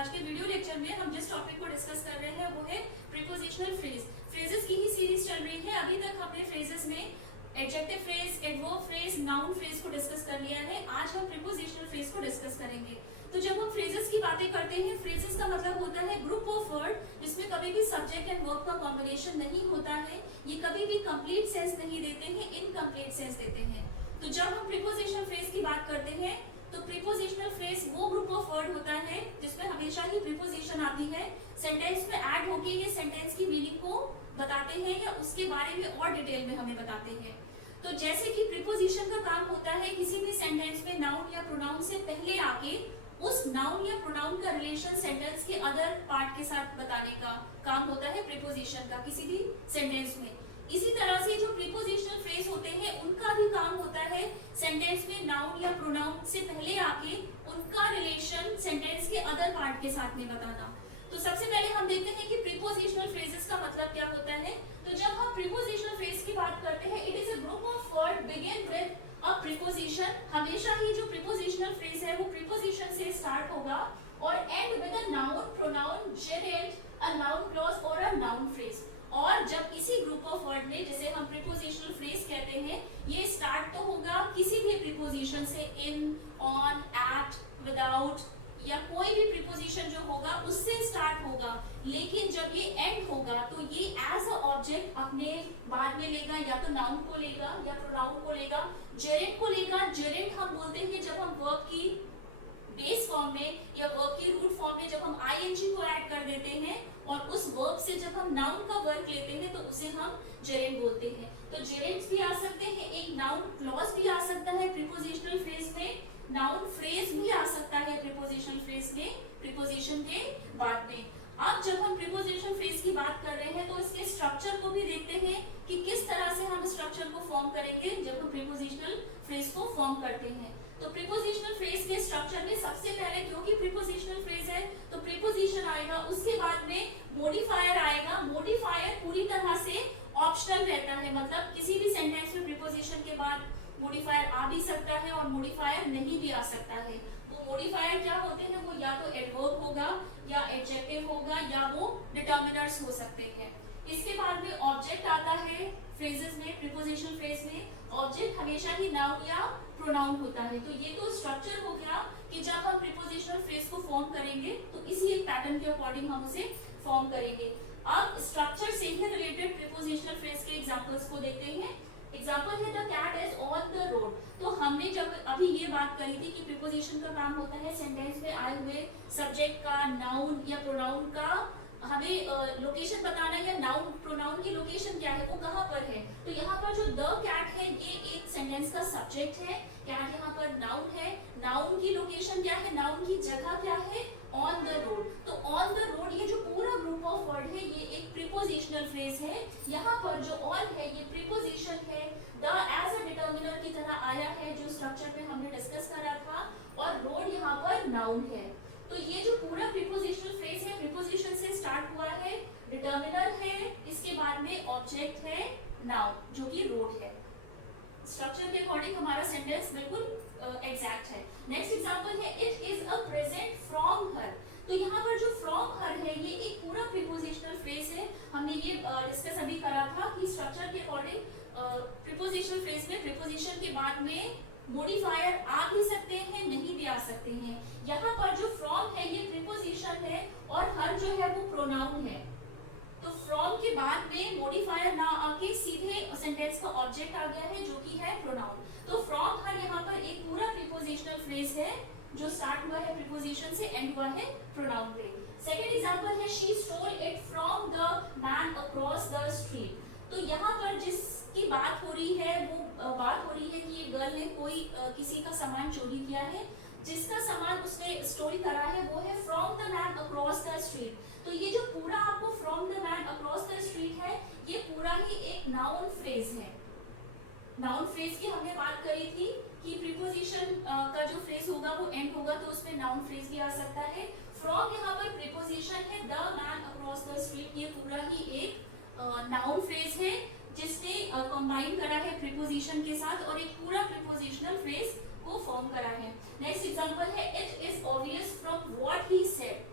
आज के video lecture में हम जिस टॉपिक को डिस्कस कर रहे हैं वो है प्रीपोजिशनल फ्रेज। फ्रेजेस की ही सीरीज चल रही है। अभी तक हमने फ्रेजेस में adjective phrase, adverb phrase, noun phrase को डिस्कस कर लिया है। आज हम प्रीपोजिशनल फ्रेज को डिस्कस करेंगे। तो जब हम फ्रेजेस की बातें करते हैं, फ्रेजेस का मतलब होता है ग्रुप ऑफ वर्ड जिसमें कभी भी सब्जेक्ट एंड वर्ब का कॉम्बिनेशन नहीं होता है। ये कभी भी कंप्लीट सेंस नहीं देते हैं, इनकम्प्लीट सेंस देते हैं। तो जब हम प्रीपोजिशनल फ्रेज की बात करते हैं तो प्रीपोजिशनल फ्रेज वो ग्रुप ऑफ वर्ड होता है जिसमें हमेशा ही प्रीपोजिशन आती है, सेंटेंस में ऐड होके ये सेंटेंस की मीनिंग को बताते हैं या उसके बारे में और डिटेल में हमें बताते हैं। तो जैसे कि प्रीपोजिशन का काम होता है किसी भी सेंटेंस में नाउन या प्रोनाउन से पहले आके उस नाउन या प्रोनाउन का रिलेशन सेंटेंस के अदर पार्ट के साथ बताने का काम होता है प्रीपोजिशन का किसी भी सेंटेंस में। इसी तरह से जो प्रीपोजिशनल फ्रेज होते हैं उनका भी काम होता है सेंटेंस में नाउन या प्रोनाउन से पहले आके उनका रिलेशन सेंटेंस के अदर पार्ट के साथ में बताना। तो सबसे पहले हम देखते हैं कि प्रीपोजिशनल फ्रेजेस का मतलब क्या होता है। तो जब हम प्रीपोजिशनल फ्रेज की बात करते हैं, it is a group of word begin with a preposition. हमेशा ही जो प्रीपोजिशनल फ्रेज है वो प्रीपोजिशन से स्टार्ट होगा और and with a noun, pronoun, Geraint, a noun clause और अ नाउन फ्रेज। और जब इसी ग्रुप ऑफ वर्ड में जिसे हम प्रीपोजिशनल फ्रेज कहते हैं, ये स्टार्ट तो होगा किसी भी प्रीपोजिशन से, इन, ऑन, एट, विदाउट या कोई भी प्रीपोजिशन जो होगा उससे स्टार्ट होगा, लेकिन जब ये एंड होगा तो ये एज अ ऑब्जेक्ट अपने बाद में लेगा या तो नाउन को लेगा या प्रोनाउन को लेगा, जेरेंट को लेगा। जेरेंट हम बोलते हैं जब हम वर्ब की बेस फॉर्म में या वर्ब की रूट फॉर्म में जब हम आईएनजी को ऐड कर देते हैं और उस वर्ब से जब हम नाउन का वर्क लेते हैं तो उसे हम जेरेंट बोलते हैं। तो जेरेंट्स भी आ सकते हैं, एक नाउन क्लॉज भी आ सकता है प्रीपोजिशनल फ्रेज में, नाउन फ्रेज भी आ सकता है प्रीपोजिशनल फ्रेज में प्रीपोजिशन के बाद में। अब जब हम प्रीपोजिशनल फ्रेज की बात कर रहे हैं तो इसके स्ट्रक्चर को भी देखते हैं कि किस तरह से हम स्ट्रक्चर को फॉर्म करेंगे जब हम प्रीपोजिशनल फ्रेज को फॉर्म करते हैं। तो प्रीपोजिशनल फ्रेज के स्ट्रक्चर में सबसे पहले, क्योंकि प्रीपोजिशनल फ्रेज है तो प्रीपोजिशन आएगा, उसके बाद में मॉडिफायर आएगा। मॉडिफायर पूरी तरह से ऑप्शनल रहता है, मतलब किसी भी सेंटेंस में प्रीपोजिशन के बाद मॉडिफायर आ भी सकता है और मॉडिफायर नहीं भी आ सकता है। वो मॉडिफायर क्या होते हैं, वो या तो एडवर्ब होगा या एडजेक्टिव होगा या वो डिटर्मिनर्स हो सकते हैं। इसके बाद में ऑब्जेक्ट आता है फ्रेजेस में, प्रीपोजिशनल फ्रेज में ऑब्जेक्ट हमेशा ही नाउन या प्रोनाउन होता है। तो ये तो स्ट्रक्चर हो गया कि जब हम प्रीपोजिशनल फ्रेज को फॉर्म करेंगे तो इसी एक पैटर्न के अकॉर्डिंग हम उसे फॉर्म करेंगे। अब स्ट्रक्चर से ही रिलेटेड प्रीपोजिशनल फ्रेज के एग्जांपल्स को देखते हैं। एग्जांपल है the cat is on the road. तो हमने जब अभी ये बात करी थी कि प्रीपोजिशन का काम होता है सेंटेंस में आए हुए सब्जेक्ट का, नाउन या प्रोनाउन का हमें लोकेशन बताना या नाउन प्रोनाउन की लोकेशन क्या है, वो कहाँ पर है। तो यहाँ पर जो द कैट है ये एक सेंटेंस का सब्जेक्ट है, कैट यहाँ पर नाउन है। नाउन की लोकेशन क्या है, नाउन की जगह क्या है, ऑन द रोड। तो ऑन द रोड ये जो पूरा ग्रुप ऑफ वर्ड है ये एक प्रीपोजिशनल फ्रेज है। यहाँ पर जो ऑन है ये प्रीपोजिशन है, द एज अ डिटर्मिनर की तरह आया है जो स्ट्रक्चर में हमने डिस्कस करा था, और रोड यहाँ पर नाउन है। तो ये जो पूरा प्रीपोजिशनल फ्रेज है प्रीपोजिशन से स्टार्ट हुआ है, डिटर्मिनर है, इसके बाद में ऑब्जेक्ट है नाउन जो कि रोड है। स्ट्रक्चर के अकॉर्डिंग हमारा सेंटेंस बिल्कुल एग्जैक्ट है। नेक्स्ट एग्जांपल है it is a present from her. तो यहाँ पर जो फ्रॉम हर है ये एक पूरा प्रीपोजिशनल फ्रेज है। हमने ये डिस्कस अभी करा था कि स्ट्रक्चर के अकॉर्डिंग प्रीपोजिशनल फ्रेज में प्रीपोजिशन के बाद में मॉडिफायर आ भी सकते हैं, नहीं भी आ सकते हैं। यहाँ पर जो फ्रॉम है ये प्रीपोजिशन है और हर जो है वो प्रोनाउन है। तो फ्रॉम के बाद में मॉडिफायर ना आके सीधे सेंटेंस का ऑब्जेक्ट आ गया है जो कि है प्रोनाउन। तो फ्रॉम हर यहाँ पर एक पूरा प्रीपोजिशनल फ्रेज है जो स्टार्ट हुआ है प्रीपोजिशन से, एंड हुआ है प्रोनाउन पे। सेकंड एग्जांपल है she stole it from the man across the street. तो यहाँ पर जिसकी बात हो रही है वो बात हो रही है कि ये गर्ल ने कोई किसी का सामान चोरी किया है, जिसका सामान उसने स्टोल करा है वो है from the man across the street. तो ये जो पूरा आपको from the man across the street है ये पूरा ही एक नाउन फ्रेज है। नाउन फ्रेज की हमने बात करी थी कि प्रीपोजिशन का जो फ्रेज होगा वो एंड होगा तो उसमें नाउन फ्रेज भी आ सकता है। फ्रॉम यहाँ पर प्रीपोजिशन है, the man across the street ये पूरा ही एक नाउन फ्रेज है जिसने कंबाइन करा है प्रीपोजिशन के साथ और एक पूरा प्रीपोजिशनल फ्रेज को फॉर्म करा है। नेक्स्ट एग्जांपल है it is obvious from what he said.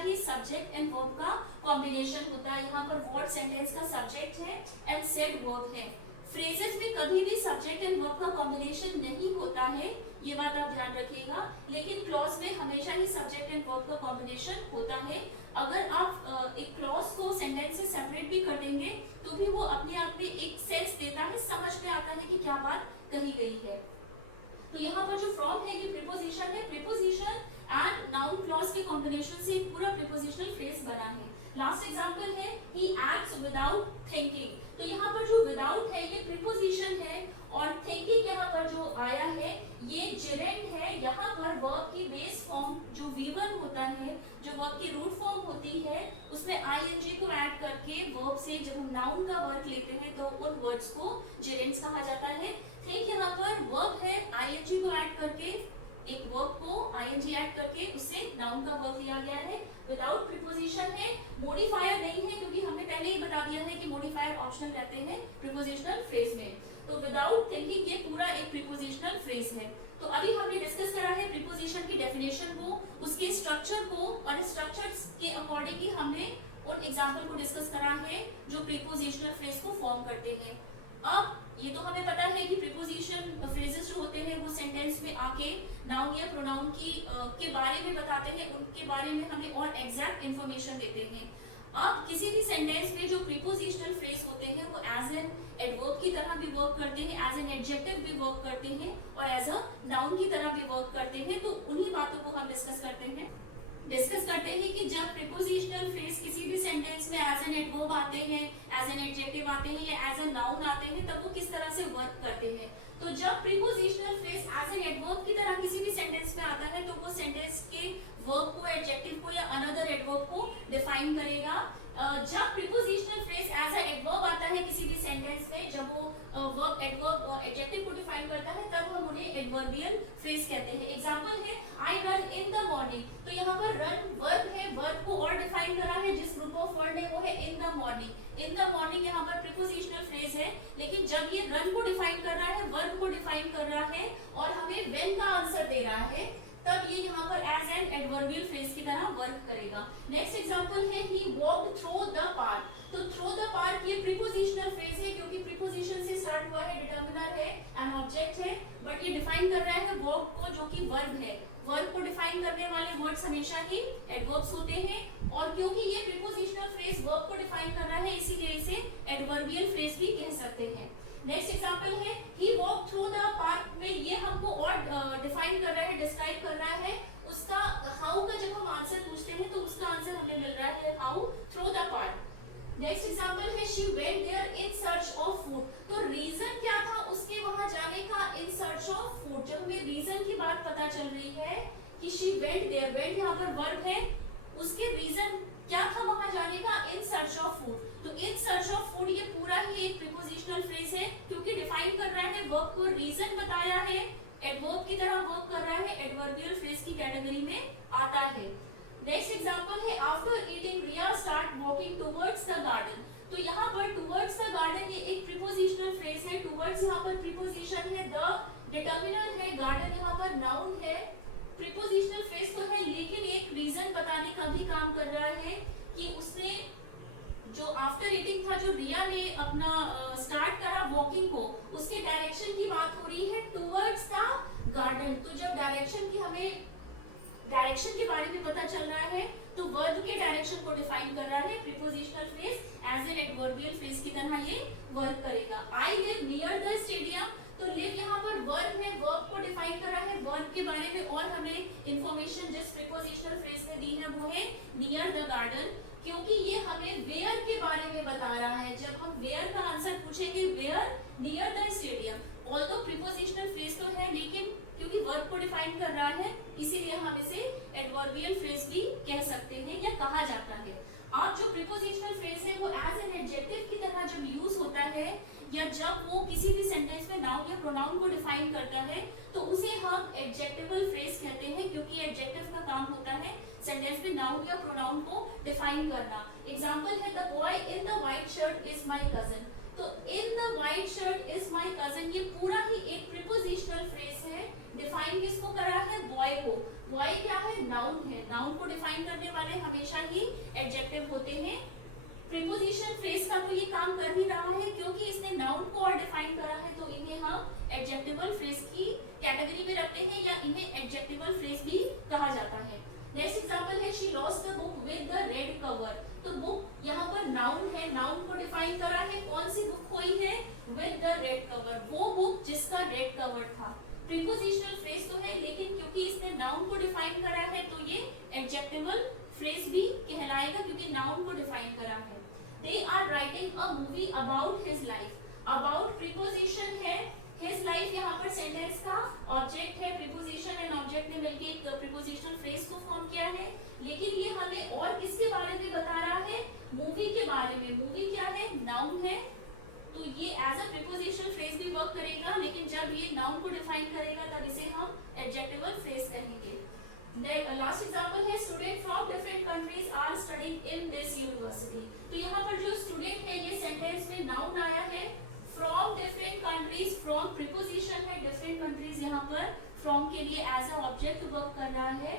He subject and verb का कॉम्बिनेशन होता है। यहाँ पर व्हाट सेंटेंस का सब्जेक्ट है एंड सेड वर्ब है। फ्रेजेस में कभी भी सब्जेक्ट एंड वर्ब का कॉम्बिनेशन नहीं होता है, ये बात आप ध्यान रखिएगा। लेकिन क्लॉज में हमेशा ही सब्जेक्ट एंड वर्ब का कॉम्बिनेशन होता है। अगर आप एक क्लॉज को सेंटेंस से सेपरेट भी कर देंगे तो भी वो अपने आप में एक सेंस देता है, समझ में आता है कि क्या बात कही गई है। तो यहाँ पर जो फ्रॉम है ये प्रीपोजिशन है। प्रीपोजिशन एंड नाउन क्लॉज के कॉम्बिनेशन से एक पूरा प्रीपोजिशनल फ्रेज बना है। लास्ट एग्जांपल है ही एक्ट्स विदाउट थिंकिंग। तो यहाँ पर जो विदाउट है ये प्रीपोजिशन है और थिंकिंग यहाँ पर जो आया है ये जेरेंड है। यहाँ पर वर्ब की बेस फॉर्म जो V1 होता है, जो वर्ब की रूट फॉर्म होती है, उसमें ing को ऐड करके वर्ब से जब हम नाउन का वर्क लेते हैं तो उन वर्ड्स को जेरेंड्स कहा जाता है। ठीक, यहाँ पर वर्ब है, ing को ऐड करके एक वर्ब को ing ऐड करके उससे नाउन का वर्क लिया गया है। विदाउट प्रीपोजिशन है, मॉडिफायर नहीं है क्योंकि हमने पहले ही बता दिया है कि मॉडिफायर ऑप्शनल रहते हैं प्रीपोजिशनल फ्रेज में। तो विदाउट थिंकिंग ये पूरा एक प्रीपोजिशनल फ्रेज है। तो अभी हमने डिस्कस करा है प्रीपोजिशन की डेफिनेशन को, उसके स्ट्रक्चर को, और स्ट्रक्चर्स के अकॉर्डिंग ही हमने उन एग्जांपल को डिस्कस करा है जो प्रीपोजिशनल फ्रेज को फॉर्म करते हैं। अब ये तो हमें पता है कि प्रीपोजिशन फ्रेजेस जो होते हैं वो सेंटेंस में आके नाउन या प्रोनाउन की के बारे में बताते हैं, उनके बारे में हमें और एग्जैक्ट इंफॉर्मेशन देते हैं। अब किसी भी सेंटेंस में जो प्रीपोजिशनल फ्रेज होते हैं वो एज एन एडवर्ब की तरह भी वर्क करते हैं, एज एन एडजेक्टिव भी वर्क करते हैं और एज अ नाउन की तरह भी वर्क करते हैं। तो उन्हीं बातों को हम डिस्कस करते हैं कि जब प्रीपोजिशनल फ्रेज किसी भी सेंटेंस में एज एन एडवर्ब आते हैं, एज एन एडजेक्टिव आते हैं या एज एन नाउन आते हैं, तब वो किस तरह से वर्क करते हैं। तो जब prepositional phrase as an adverb की तरह किसी भी सेंटेंस में आता है तो वो सेंटेंस के वर्ब को, एडजेक्टिव को या अनदर एडवर्ब को डिफाइन करेगा। जब prepositional phrase as a adverb आता है किसी भी सेंटेंस में, जब वो वर्ब, एडवर्ब, एडजेक्टिव को डिफाइन करता है, तब हम उन्हें एडवर्बियल फ्रेज कहते हैं। एग्जांपल है I run in the morning. तो यहाँ पर रन वर्ब है, वर्ब को और डिफाइन करा है, जिस ग्रुप ऑफ वर्ड है वो है in the morning. In the morning यहाँ पर प्रीपोजिशनल फ्रेज है, लेकिन जब ये रन को डिफाइन कर रहा है, वर्ब को डिफाइन कर रहा है और हमें व्हेन का आंसर दे रहा है, तब ये यहाँ पर एज एन एडवर्बियल फ्रेज की तरह वर्क करेगा। नेक्स्ट एग्जांपल है ही वॉक्ड थ्रू द पार्क। तो थ्रू द पार्क ये प्रीपोजिशनल फ्रेज है क्योंकि प्रीपोजिशन से स्टार्ट हुआ है, डिटर्मिनर है, एन ऑब्जेक्ट है, बट ये डिफाइन कर रहा है वॉक को जो कि वर्ब है। वर्ब को डिफाइन करने वाले वर्ड्स हमेशा ही एडवर्ब्स होते हैं और क्योंकि ये प्रीपोजिशनल फ्रेज वर्ब को डिफाइन कर रहा है इसीलिए इसे एडवर्बियल फ्रेज भी कह सकते हैं। नेक्स्ट एग्जांपल है ही वॉक थ्रू द पार्क में ये हमको और डिफाइन कर रहा है, डिस्क्राइब कर रहा है उसका हाउ का। जब हम आंसर पूछते हैं तो उसका आंसर हमें मिल रहा है how through the park. Next example है she went there in search of food. तो रीजन क्या था उसके वहां जाने का, इन सर्च ऑफ फूड। जब हमें रीजन की बात पता चल रही है कि शी वेंट देयर, वेंट यहाँ पर वर्ब है, उसके रीजन क्या था वहां जाने का, इन सर्च ऑफ फूड। तो इन सर्च ऑफ फूड ये पूरा ही एक प्रीपोजिशनल फ्रेज है क्योंकि डिफाइन कर रहा है वर्ब को, रीजन बताया है, एडवर्ब की तरह वर्क कर रहा है, एडवर्बियल फ्रेज की कैटेगरी में आता है। नेक्स्ट एग्जांपल है after eating Riya start walking towards the garden. तो यहाँ पर टुवर्ड्स द गार्डन ये एक प्रीपोजिशनल फ्रेज है। टुवर्ड्स यहाँ पर प्रीपोजिशन है, द डिटर्मिनर है, गार्डन यहाँ पर नाउन है। प्रीपोजिशनल फ्रेज तो है लेकिन एक रीजन बताने का भी काम कर रहा है कि उसने जो आफ्टर ईटिंग था, जो रिया ने अपना स्टार्ट करा वॉकिंग को, उसके डायरेक्शन की बात हो रही है टुवर्ड्स द गार्डन। तो जब डायरेक्शन की हमें डायरेक्शन के बारे में पता चल रहा है तो वर्ब के डायरेक्शन को डिफाइन कर रहा है। Prepositional phrase as an adverbial phrase की तरह ये वर्क करेगा। I live near the stadium. तो लिव यहाँ पर वर्ब है, वर्ब को डिफाइन कर रहा है, वर्ब के बारे में और हमें इंफॉर्मेशन जिस प्रीपोजिशनल फ्रेज में दी है वो है नियर द गार्डन, क्योंकि ये हमें वेयर के बारे में बता रहा है। जब हम वेयर का आंसर पूछेंगे, where near the stadium. Although prepositional phrase तो है लेकिन क्योंकि वर्ब को डिफाइन कर रहा है इसीलिए हम इसे एडवर्बियल फ्रेज भी कह सकते हैं या कहा जाता है। अब जो प्रीपोजिशनल फ्रेज है वो एज एन एडजेक्टिव की तरह जब यूज होता है या जब वो किसी भी सेंटेंस में नाउन या प्रोनाउन को डिफाइन करता है तो उसे हम एडजेक्टिवल फ्रेज कहते हैं, क्योंकि एडजेक्टिव का काम होता है सेंटेंस में नाउन या प्रोनाउन को डिफाइन करना। एग्जांपल है the boy in the white shirt is my cousin. तो in the white shirt is my cousin ये पूरा ही एक प्रीपोजिशनल फ्रेज है, डिफाइन किसको करा है, बॉय को। बॉय क्या है, नाउन है। नाउन को डिफाइन करने वाले हमेशा ही एडजेक्टिव होते हैं। प्रीपोजिशन फ्रेज का तो ये काम कर ही रहा है, क्योंकि इसने नाउन को और डिफाइन करा है, तो इन्हें हम एडजेक्टिवल फ्रेज की कैटेगरी में रखते हैं या इन्हें एडजेक्टिवल फ्रेज भी कहा जाता है। नेक्स्ट एग्जांपल है, she lost the book with the red cover. तो बुक यहाँ पर नाउन है, नाउन को डिफाइन करा है। कौन सी बुक खोई है, विद द रेड कवर, वो बुक जिसका रेड कवर था। प्रीपोजिशनल फ्रेज तो है, लेकिन क्योंकि इसने नाउन को डिफाइन करा है तो ये एडजेक्टिवल फ्रेज भी कहलाएगा, क्योंकि नाउन को डिफाइन करा है। They are writing a movie about his life. About preposition है, his life यहाँ पर सेंटेंस का ऑब्जेक्ट है। प्रीपोजिशन एंड ऑब्जेक्ट ने मिलकर एक प्रीपोजिशनल फ्रेज को फॉर्म किया है, लेकिन ये हमें और किसके बारे में बता रहा है, मूवी के बारे में। मूवी क्या है, नाउन है, तो ये एज अ प्रीपोजिशनल फ्रेज भी वर्क करेगा, लेकिन जब ये नाउन को डिफाइन करेगा तब इसे हम एडजेक्टिवल फ्रेज कहेंगे। लास्ट एग्जांपल है, student from different countries are studying in this university. तो यहाँ पर जो स्टूडेंट है, ये सेंटेंस में नाउन आया है। From different countries, from preposition है, डिफरेंट कंट्रीज यहाँ पर फ्रॉम के लिए एज अ ऑब्जेक्ट वर्क कर रहा है,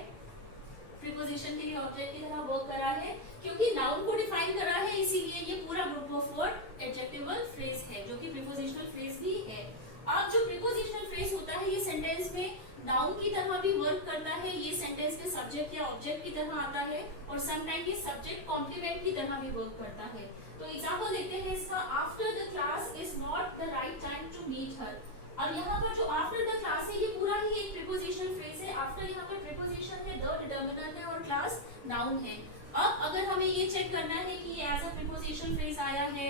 प्रीपोजिशन के लिए ऑब्जेक्ट की तरह वर्क कर रहा है। क्योंकि नाउन को डिफाइन कर रहा है, इसीलिए ये पूरा group of word adjectival phrase है, जो कि प्रीपोजिशनल फ्रेज भी है। अब जो प्रीपोजिशनल फ्रेज होता है, ये सेंटेंस में नाउन की तरह भी वर्क करता है, ये सेंटेंस में सब्जेक्ट या ऑब्जेक्ट की तरह आता है, और समटाइम ये सब्जेक्ट कॉम्प्लीमेंट की तरह भी वर्क करता है। तो एग्जांपल देखते हैं इसका, after the class is not the right time to meet her. अब यहाँ पर जो आफ्टर द क्लास है, ये पूरा ही एक प्रीपोजिशनल फ्रेज है। आफ्टर यहाँ पर प्रीपोजिशन है, द डिटरमिनर है, और क्लास नाउन है। अब अगर हमें ये चेक करना है कि ये एज अ प्रीपोजिशन फ्रेज आया है,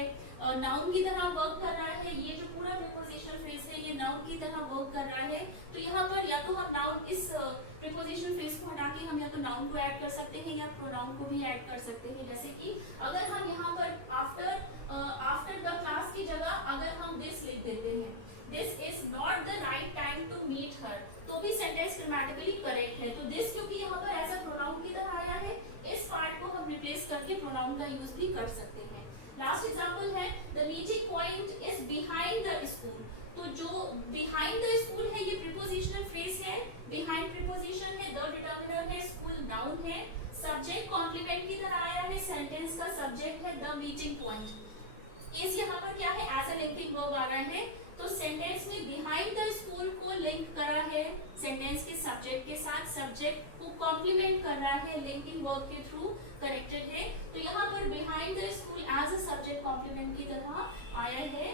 नाउन की तरह वर्क कर रहा है, ये जो पूरा प्रीपोजिशनल फ्रेज है ये नाउन की तरह वर्क कर रहा है, तो यहाँ पर या तो हम नाउन इस प्रीपोजिशनल फ्रेज को हटा के हम या तो नाउन को ऐड कर सकते हैं या प्रोनाउन को भी ऐड कर सकते हैं। जैसे कि अगर हम यहाँ पर आफ्टर द क्लास की जगह अगर हम दिस लिख देते हैं, this is not the right time to meet her, तो भी सेंटेंस ग्रामेटिकली करेक्ट है। तो दिस क्योंकि यहाँ पर एज अ प्रोनाउन की तरह आया है, इस पार्ट को हम रिप्लेस करके प्रोनाउन का यूज भी कर सकते हैं। लास्ट एग्जांपल है, the meeting point is behind the school. तो जो बिहाइंड द स्कूल है, ये प्रीपोजिशनल फ्रेज है। बिहाइंड प्रीपोजिशन है, द डिटरमिनर है, स्कूल नाउन है, सब्जेक्ट कॉम्प्लीमेंट की तरह आया है, सेंटेंस का सब्जेक्ट है द मीटिंग पॉइंट। इस यहाँ पर क्या है, एज अ लिंकिंग वर्ब आ रहा है, तो सेंटेंस में बिहाइंड द स्कूल को लिंक करा है सेंटेंस के सब्जेक्ट के साथ, सब्जेक्ट को कॉम्प्लीमेंट कर रहा है लिंकिंग वर्ब के थ्रू, करेक्टेड है। तो यहाँ पर behind the school as a subject complement की तरह आया है।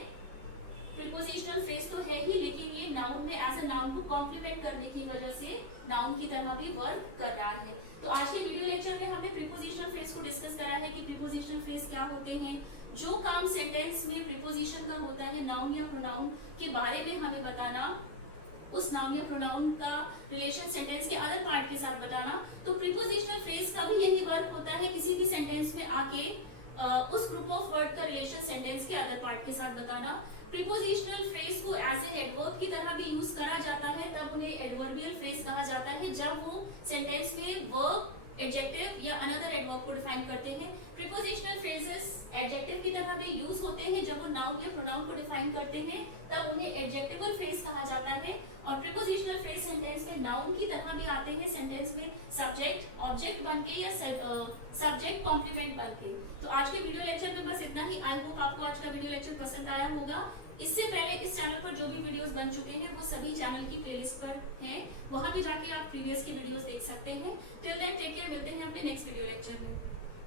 प्रीपोजिशनल फ्रेज तो है ही, लेकिन ये नाउन में एज अ नाउन को कॉम्प्लीमेंट करने की वजह से नाउन की तरह भी वर्क कर रहा है। तो आज के वीडियो लेक्चर में हमने प्रीपोजिशनल फ्रेज को डिस्कस करा है कि प्रीपोजिशनल फ्रेज क्या होते हैं, जो काम सेंटेंस में प्रीपोजिशन का होता है, नाउन या प्रोनाउन के बारे में हमें बताना, उस नाउन या प्रोनाउन का रिलेशन सेंटेंस के अदर पार्ट के साथ बताना। तो प्रीपोजिशनल फ्रेज का भी यही वर्क होता है, किसी भी सेंटेंस में आके उस ग्रुप ऑफ वर्ड का रिलेशन सेंटेंस के अदर पार्ट के साथ बताना। प्रीपोजिशनल फ्रेज को एज ए एडवर्ब की तरह भी यूज करा जाता है, तब उन्हें एडवर्बियल फ्रेज कहा जाता है, जब वो सेंटेंस में वर्ब, एडजेक्टिव या अनदर एडवर्ब को डिफाइन करते हैं। प्रीपोजिशनल फ्रेजेस एडजेक्टिव की तरह भी यूज होते हैं, जब वो नाउन या प्रोनाउन को डिफाइन करते हैं तब उन्हें एडजेक्टिवल फ्रेज कहा जाता है। और प्रीपोजिशनल फ्रेज सेंटेंस में नाउन की तरह भी आते हैं, सेंटेंस में सब्जेक्ट ऑब्जेक्ट बनके या सब्जेक्ट कॉम्प्लीमेंट बनके। तो आज के वीडियो लेक्चर में बस इतना ही। आई होप आपको आज का वीडियो लेक्चर पसंद आया होगा। इससे पहले इस चैनल पर जो भी वीडियोस बन चुके हैं वो सभी चैनल की प्लेलिस्ट पर हैं, वहां भी जाके आप प्रीवियस की वीडियोस देख सकते हैं। टिल देन टेक केयर, मिलते हैं अपने नेक्स्ट वीडियो लेक्चर में।